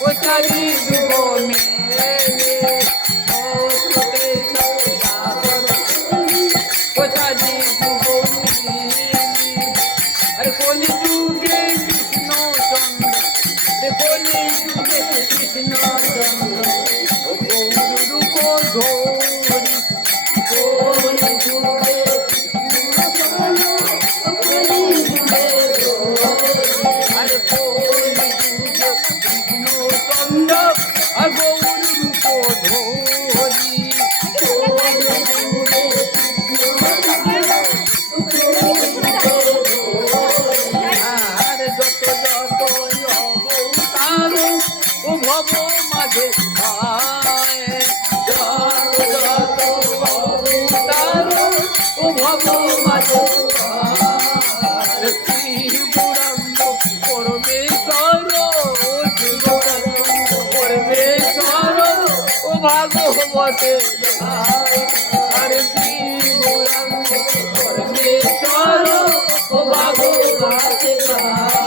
o caminho do homem. চন্দ্র আর গৌর রূপ ধরি আর যত যত অবতার ও ভব মাঝে যত যত অবতার ও ভব মাঝে ভাগবতে আয় আর ত্রিপুরাম্ব পরমেশ্বর ও ভাগবতে আয়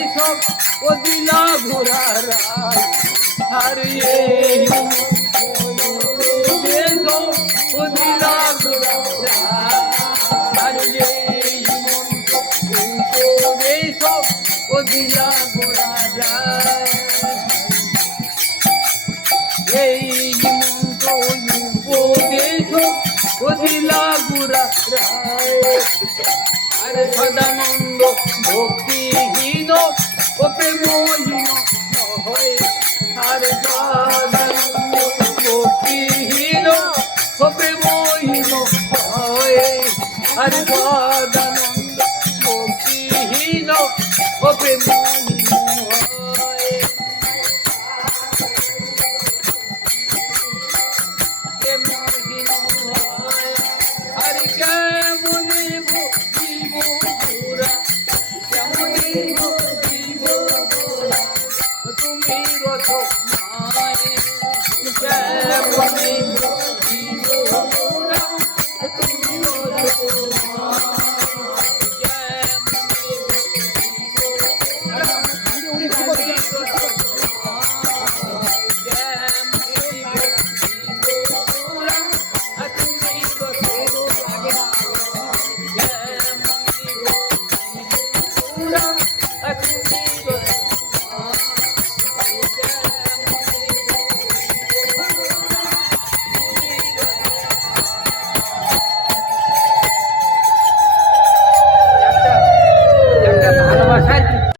উপদেশ ও দিলা ঘোরা রায় হরে এই মন্ত্র আরে সদানন্দ, ভক্তিহীন ও প্রেমহীন হয় আরে সদানন্দ, ভক্তিহীন ও প্রেমহীন হয় আরে সদানন্দ, ভক্তিহীন ও প্রেম Thank you.